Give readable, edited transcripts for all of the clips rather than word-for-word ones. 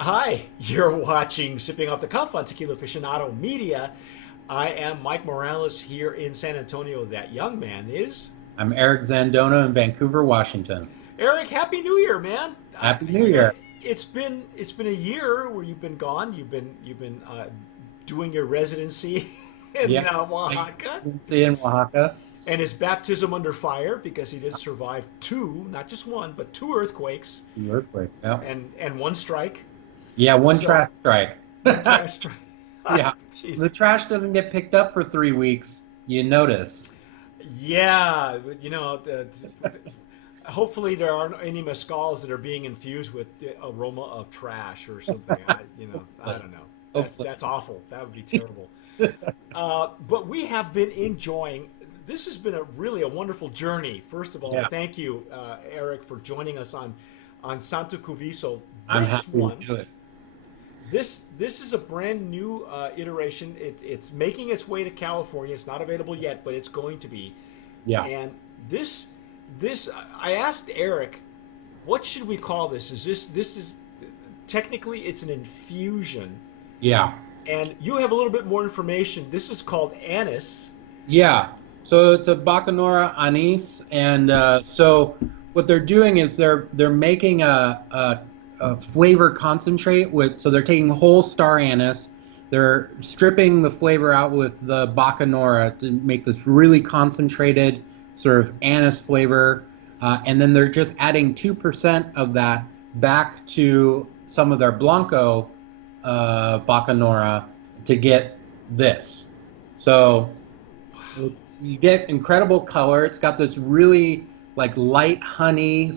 Hi, you're watching Sipping Off the Cuff on Tequila Aficionado Media. I am Mike Morales here in San Antonio. That young man is I'm Eric Zandona in Vancouver, Washington. Eric. Happy New Year, man! Happy New Year. It's been a year where you've been gone. You've been doing your residency in Yeah, thank Oaxaca, you. In Oaxaca. and his baptism under fire because he did survive two, not just one, but two earthquakes The earthquakes. Yeah. and one strike. Yeah, one So trash strike. one trash strike. Yeah. Jeez. The trash doesn't get picked up for 3 weeks. You notice. Yeah, hopefully there aren't any mezcals that are being infused with the aroma of trash or something. I Hopefully. don't know. That's Hopefully. that's awful. That would be terrible. But we have been enjoying. This has been a wonderful journey. First of all, Yeah, thank you, Eric, for joining us on Santo Cuviso. I'm This happy to one, do it. this is a brand new iteration. It's making its way to California. It's not available yet, but it's going to be. Yeah. And this this I asked Eric, what should we call this? This is technically it's an infusion, Yeah. and you have a little bit more information. This is called anise. Yeah. So it's a Bacanora anise, and so what they're doing is they're making a flavor concentrate with. So they're taking whole star anise, they're stripping the flavor out with the Bacanora to make this really concentrated sort of anise flavor, and then they're just adding 2% of that back to some of their Blanco Bacanora to get this. So you get incredible color. It's got this really like light honey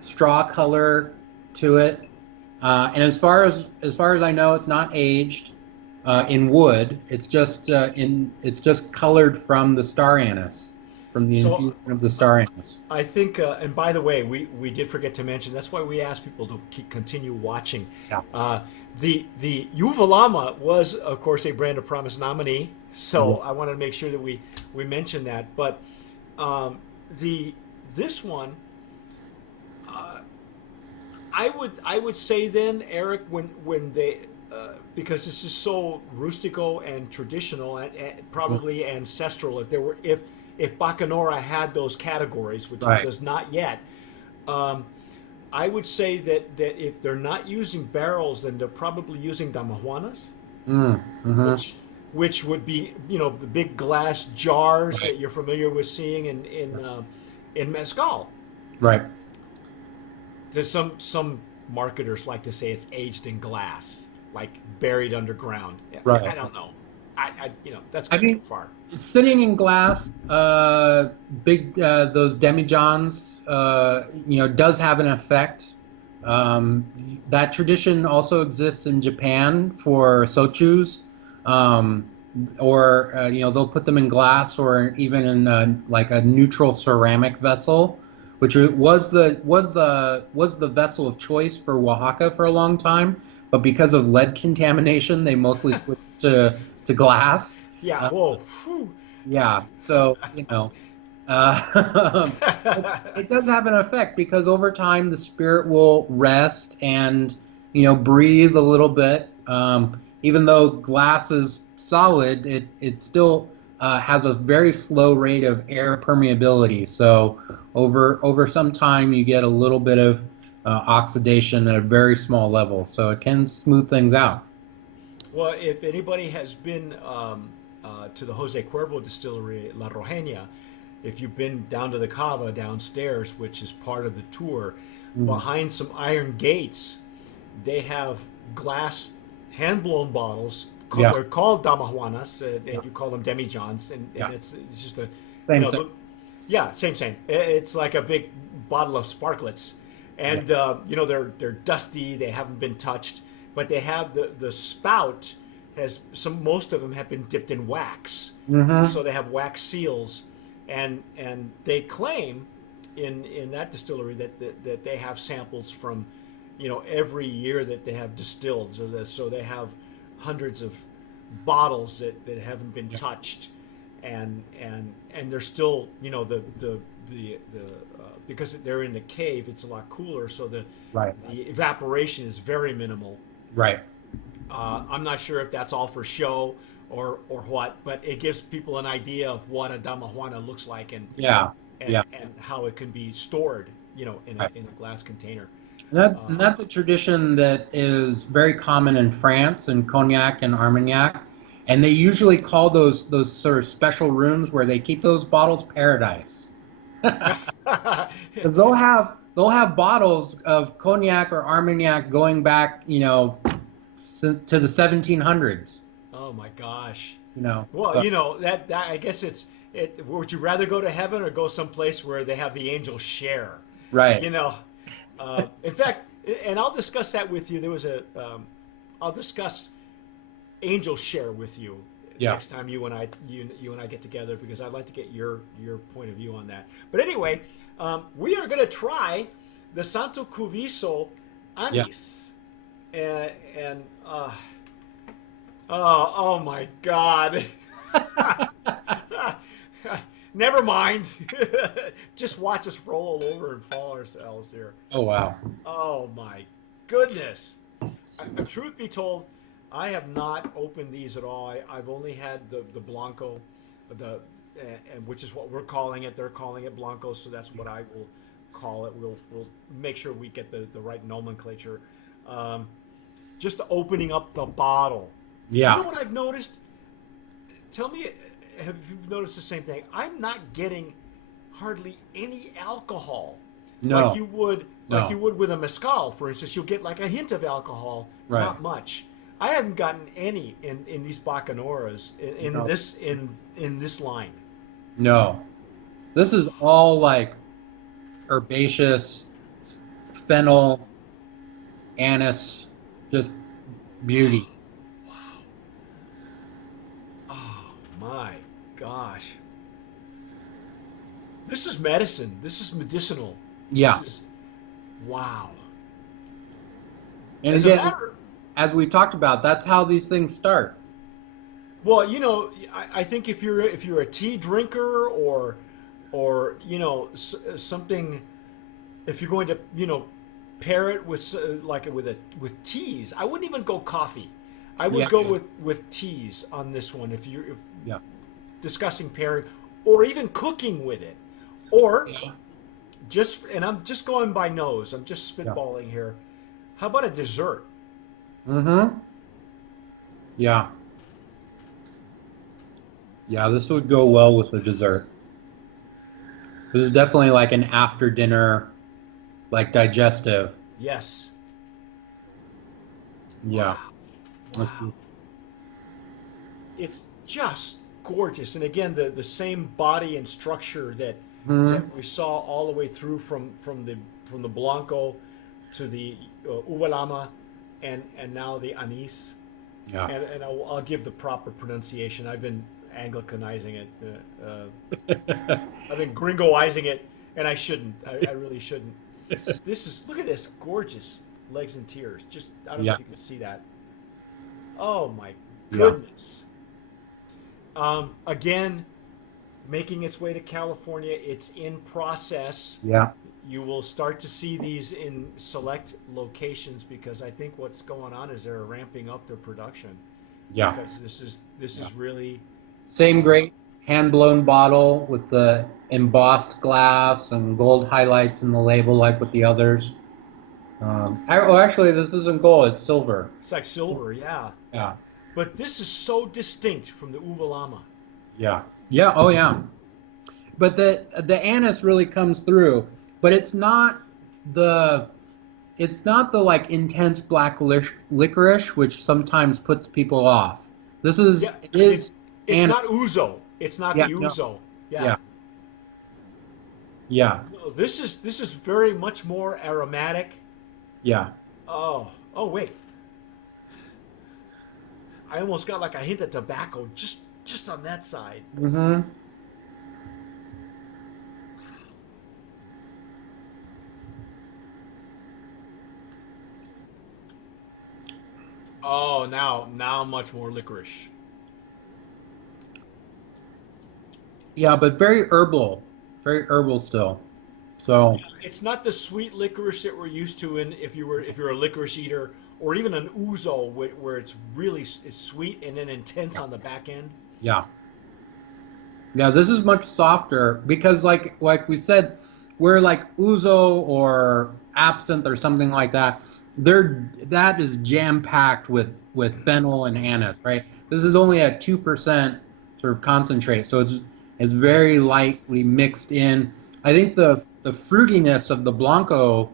straw color to it. And as far as I know, it's not aged in wood. It's just colored from the star anise, from the So infusion of the star anise. I think, and by the way, we did forget to mention. That's why we asked people to continue watching. Yeah. The Uvalama was, of course, a Brand of Promise nominee. So Yeah. I wanted to make sure that we mentioned that. But the this one, uh, I would say then, Eric, when they because this is so rustico and traditional and probably ancestral. If Bacanora had those categories, which it Right. does not yet, um, I would say that if they're not using barrels, then they're probably using damajuanas, Mm-hmm. which would be the big glass jars Right. that you're familiar with seeing in mezcal. Right. There's some marketers like to say it's aged in glass, like buried underground. I Right. don't know. That's I going too mean, far. sitting in glass, big those demijohns, does have an effect. That tradition also exists in Japan for sochus, um, or they'll put them in glass or even in like a neutral ceramic vessel, which was the vessel of choice for Oaxaca for a long time. But because of lead contamination, they mostly switched to glass. Yeah. Uh, Whoa. Phew. yeah, so it, it does have an effect because over time the spirit will rest and breathe a little bit. Even though glass is solid, it still has a very slow rate of air permeability. So over some time you get a little bit of oxidation at a very small level. So it can smooth things out. Well, if anybody has been to the Jose Cuervo distillery, La Rojena, if you've been down to the cava downstairs, which is part of the tour, Mm. behind some iron gates, they have glass hand-blown bottles. Yeah, They're called damajuanas, yeah, and you call them demijohns, and yeah. it's just a, you Same, know, same. yeah, same. It's like a big bottle of sparklets, Yeah. and they're dusty. They haven't been touched, but they have the spout has most of them have been dipped in wax, Hmm. so they have wax seals, and they claim in that distillery that they have samples from every year that they have distilled, so they have hundreds of bottles that haven't been touched, and they're still, the because they're in the cave, it's a lot cooler, so Right. the evaporation is very minimal. Right. I'm not sure if that's all for show or what, but it gives people an idea of what a damajuana looks like, Yeah. Yeah. and how it can be stored, Right. in a glass container. And that's a tradition that is very common in France and Cognac and Armagnac, and they usually call those sort of special rooms where they keep those bottles paradise. Because they'll have bottles of Cognac or Armagnac going back, to the 1700s. Oh my gosh. You know, Well, but that I guess it's it. Would you rather go to heaven or go someplace where they have the angels share? right. You know, in fact, and I'll discuss that with you. There was I'll discuss angel share with you Yeah. next time you and I get together, because I'd like to get your point of view on that. But anyway, we are going to try the Santo Cuviso Yeah. anise, and oh my God. Never mind. Just watch us roll over and fall ourselves here. Oh wow. Oh my goodness. Truth be told, I have not opened these at all. I've only had the Blanco, and which is what we're calling it. They're calling it Blanco, so that's what I will call it. We'll make sure we get the right nomenclature. Just opening up the bottle. You know Yeah. what I've noticed? Tell me, have you noticed the same thing? I'm not getting hardly any alcohol, like No. you would, No. with a mezcal, for instance. You'll get like a hint of alcohol, Right. not much. I haven't gotten any in these Bacanoras No. in this line. No. This is all like herbaceous, fennel, anise, just beauty. Oh my gosh. This is medicine. This is medicinal. Yeah. This is wow. And As a again, matter, as we talked about, that's how these things start. well, I think if you're a tea drinker, or something, if you're going to pair it with like with teas, I wouldn't even go coffee. I would Yeah. go with teas on this one, if Yeah. discussing pairing, or even cooking with it, or Yeah. and I'm just going by nose. I'm just Yeah. spitballing here. How about a dessert? Mm-hmm. Yeah. Yeah, this would go well with a dessert. This is definitely like an after dinner, like digestive. Yes. Yeah. Wow. Let's Wow. do- It's just gorgeous, and again, the same body and structure Mhm. that we saw all the way through from the Blanco to the Uvalama, and now the Anise, Yeah. and I'll give the proper pronunciation. I've been Anglicanizing it. I've been gringoizing it, and I shouldn't. I really shouldn't. Look at this gorgeous legs and tears. Just, I don't know Yeah. if you can see that. Oh my Yeah. goodness. Again, making its way to California. It's in process. Yeah. You will start to see these in select locations, because I think what's going on is they're ramping up their production, Yeah. because this Yeah. is really Same uh, great hand-blown bottle with the embossed glass and gold highlights in the label, like with the others. Actually, this isn't gold; it's silver. it's like silver, yeah. Yeah. But this is so distinct from the Uvalama. Yeah. Yeah. Oh, yeah. But the anise really comes through, but the it's not the like intense black licorice, which sometimes puts people off. This is Yeah, it is it's anise. not Uzo. It's not Yeah. the No. Uzo. Yeah. Yeah. Yeah. No, this is very much more aromatic. Yeah. Oh wait. I almost got like a hint of tobacco just on that side. Mm-hmm. Oh, now much more licorice. Yeah, but very herbal still. So It's not the sweet licorice that we're used to in if you're a licorice eater, or even an ouzo where it's really it's sweet and then intense on the back end. yeah, yeah, this is much softer because like we said, where like ouzo or absinthe or something like that, that is jam packed with fennel and anise, right? This is only a 2% sort of concentrate, so it's very lightly mixed in. I think the fruitiness of the Blanco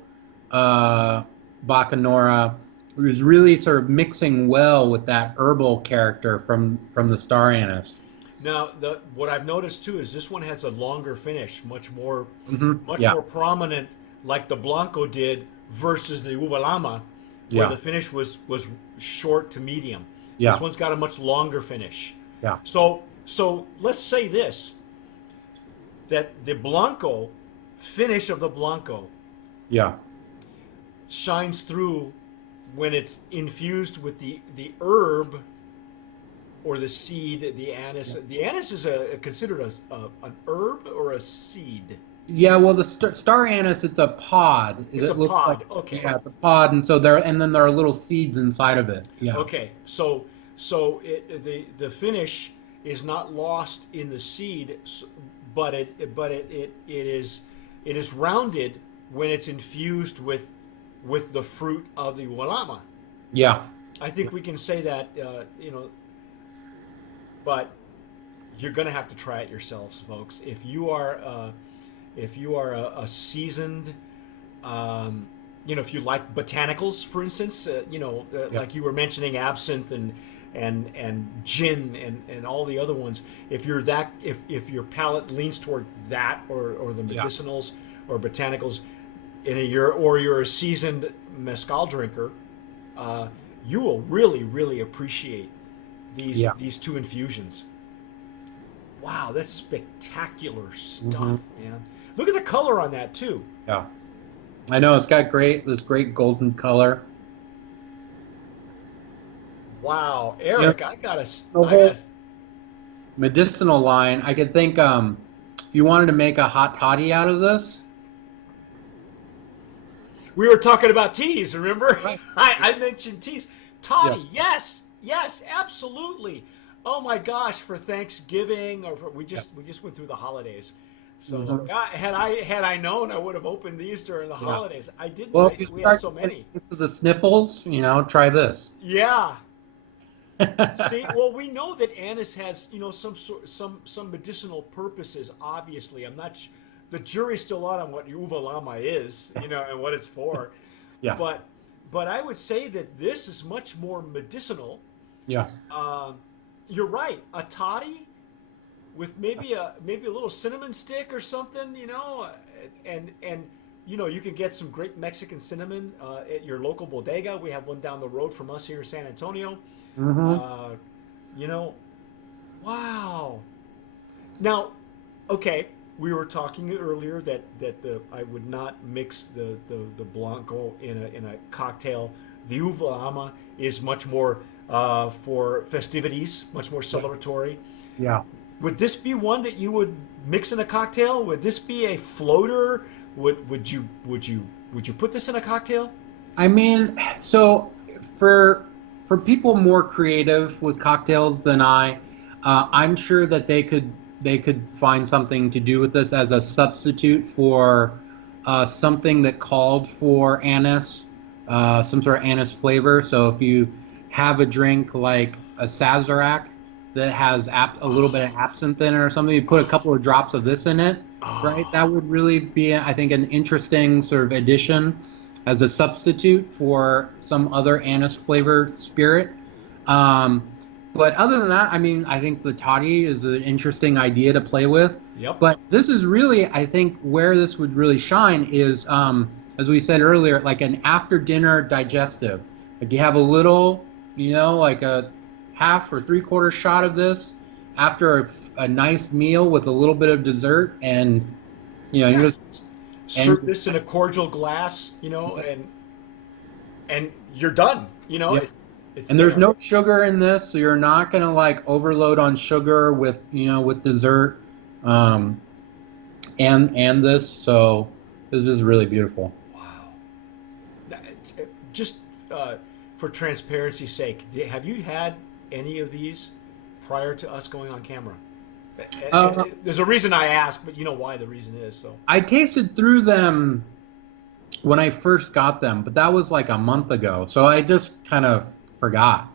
uh, Bacanora is really sort of mixing well with that herbal character from the star anise. Now, what I've noticed too is this one has a longer finish, much Yeah, more prominent, like the Blanco did versus the Uvalama, where yeah, the finish was short to medium. This yeah, one's got a much longer finish. yeah, So let's say this, that the Blanco finish of the Blanco yeah, shines through when it's infused with the herb or the seed, the anise. yeah. The anise is considered an herb or a seed. Yeah, well, the star anise, it's a pod. It's a It looks like, pod. Okay. yeah, it's a pod, and so and then there are little seeds inside of it. Yeah, Okay. The finish is not lost in the seed, but it is rounded when it's infused with the fruit of the walama. yeah, I think we can say that but you're going to have to try it yourselves, folks. If you are a seasoned, if you like botanicals, for instance, yeah, like you were mentioning, absinthe and gin and all the other ones. If you're that, if your palate leans toward that or the yeah, medicinals or botanicals, you're a seasoned mezcal drinker, you will really appreciate yeah. these two infusions. Wow, that's spectacular Hmm. stuff, man. Look at the color on that too. Yeah. I know it's got this great golden color. Wow, Yeah, Eric, the I gotta. whole medicinal line. I could think if you wanted to make a hot toddy out of this. We were talking about teas, remember? Right. I mentioned teas. Yeah. Toddy, yes, absolutely. Oh my gosh, for Thanksgiving Yeah. we just went through the holidays. So Hmm. God, had I known, I would have opened these during the Yeah. holidays. I didn't. Well, if you We had start so getting many. into the sniffles, try this. Yeah. See, well, we know that anise has, some medicinal purposes. Obviously, I'm not. The jury's still out on what uvalama is, and what it's for. Yeah. But, but I would say that this is much more medicinal. Yeah. Um, you're right. A toddy with maybe a little cinnamon stick or something, and you can get some great Mexican cinnamon at your local bodega. We have one down the road from us here in San Antonio. Hmm. Uh, you know, wow. Now, okay, we were talking earlier that I would not mix the blanco in a cocktail. The uva ama is much more for festivities, much more celebratory. Yeah. Would this be one that you would mix in a cocktail? Would this be a floater? Would you put this in a cocktail? I mean, so for people more creative with cocktails than I'm sure that they could find something to do with this as a substitute for something that called for anise, some sort of anise flavor. So if you have a drink like a Sazerac that has a little bit of absinthe in it or something, you put a couple of drops of this in it, right? Oh, That would really be, I think, an interesting sort of addition as a substitute for some other anise flavored spirit. Um, but other than that, I mean, I think the toddy is an interesting idea to play with. yep. But this is really, I think, where this would really shine is, as we said earlier, like an after dinner digestive. Like you have a little, like a half or three-quarter shot of this after a nice meal with a little bit of dessert, and you Yeah. just Serve and this in a cordial glass, and you're done. yeah. It's And there's there. no sugar in this, so you're not gonna like overload on sugar with with dessert. um, and this. So this is really beautiful. Wow. Just uh, for transparency's sake, have you had any of these prior to us going on camera? Uh, There's a reason I ask, but you know why the reason is. So I tasted through them when I first got them, but that was like a month ago. So I just kind of forgot.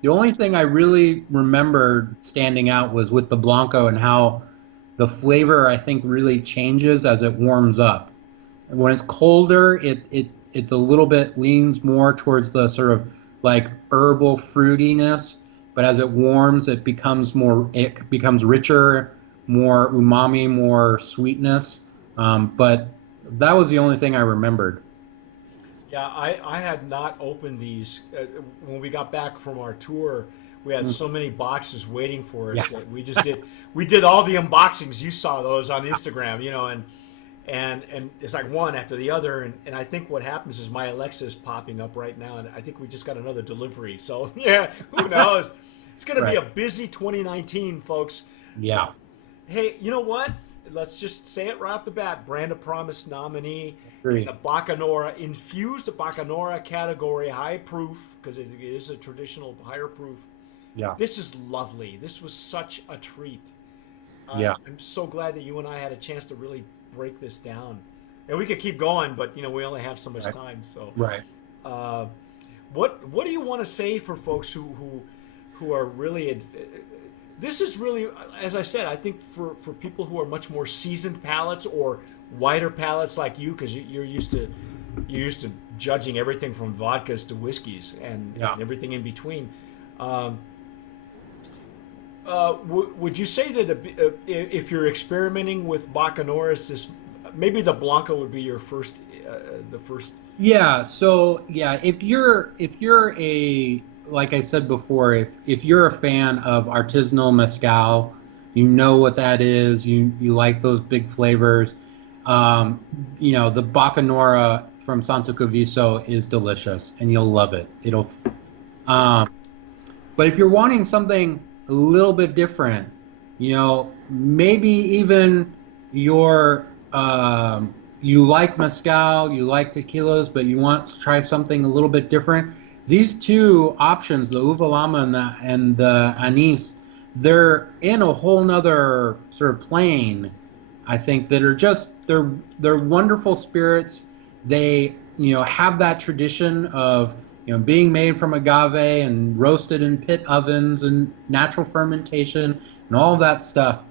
The only thing I really remembered standing out was with the Blanco and how the flavor I think really changes as it warms up. When it's colder, it's a little bit leans more towards the sort of like herbal fruitiness, but as it warms, it becomes richer, more umami, more sweetness. But that was the only thing I remembered. yeah, I had not opened these when we got back from our tour. We had Mm. so many boxes waiting for us Yeah, that we did all the unboxings. You saw those on Instagram, and it's like one after the other. And I think what happens is my Alexa is popping up right now, and I think we just got another delivery. So yeah, who knows? It's going to be right. a busy 2019, folks. Yeah, Hey, you know what? Let's just say it right off the bat. Brand of Promise nominee in the agree. Bacanora, infused Bacanora category, high proof, because it is a traditional higher proof. Yeah, This is lovely. This was such a treat. yeah, I'm so glad that you and I had a chance to really break this down. And we could keep going, but we only have so much right, time. So, right. uh, what do you want to say for folks who are really this is really, as I said, I think for people who are much more seasoned palates or wider palates like you, because you're used to judging everything from vodkas to whiskeys Yeah. and everything in between. Um, would you say that if you're experimenting with Bacanoras, this maybe the Blanco would be your first, the first? Yeah, so yeah, if you're a like I said before, if you're a fan of artisanal mezcal, you know what that is. You like those big flavors. Um, the Bacanora from Santo Cuviso is delicious, and you'll love it. Um, but if you're wanting something a little bit different, maybe even your you like mezcal, you like tequilas, but you want to try something a little bit different. These two options, the uva lama and the anise, they're in a whole nother sort of plane. I think that are just they're wonderful spirits. They have that tradition of being made from agave and roasted in pit ovens and natural fermentation and all that stuff.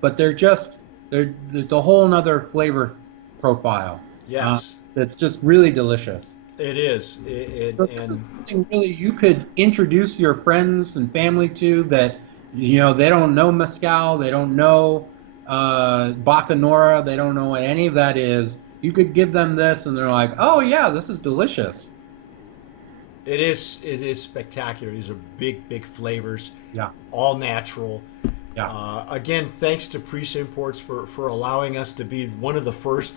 But it's a whole nother flavor profile. Uh, Yes, that's just really delicious. it is. So this is something really you could introduce your friends and family to that they don't know mezcal, they don't know bacanora, they don't know what any of that is. You could give them this, and they're like, "Oh yeah, this is delicious." It is spectacular. These are big flavors, Yeah, all natural. yeah, Again, thanks to Priest Imports for allowing us to be one of the first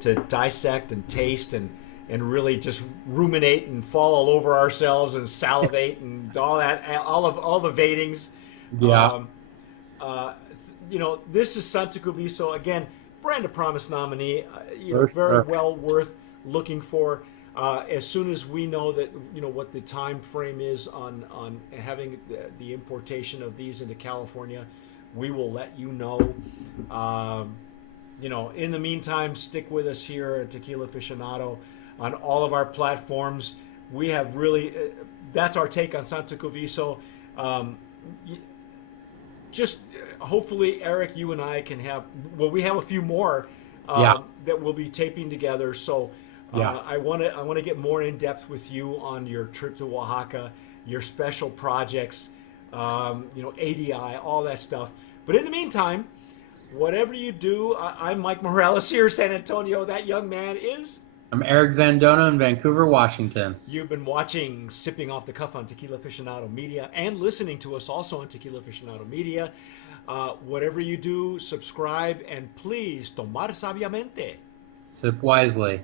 to dissect and taste and really just ruminate and fall all over ourselves and salivate and all that, all the vatings. yeah. Um, uh, this is Santo Cuviso again, Brand of Promise nominee. For Very sure. well worth looking for. As soon as we know that what the time frame is on having the importation of these into California, we will let you know. Um, in the meantime, stick with us here at Tequila Aficionado on all of our platforms. We have really that's our take on Santo Cuviso. Um, just hopefully, Eric, you and I can have. Well, we have a few more Yeah, that we'll be taping together. So yeah. I want to get more in depth with you on your trip to Oaxaca, your special projects, ADI, all that stuff. But in the meantime, whatever you do, I'm Mike Morales here, San Antonio. That young man is. I'm Eric Zandona in Vancouver, Washington. You've been watching Sipping Off the Cuff on Tequila Aficionado Media and listening to us also on Tequila Aficionado Media. Whatever you do, subscribe and please tomar sabiamente. Sip wisely.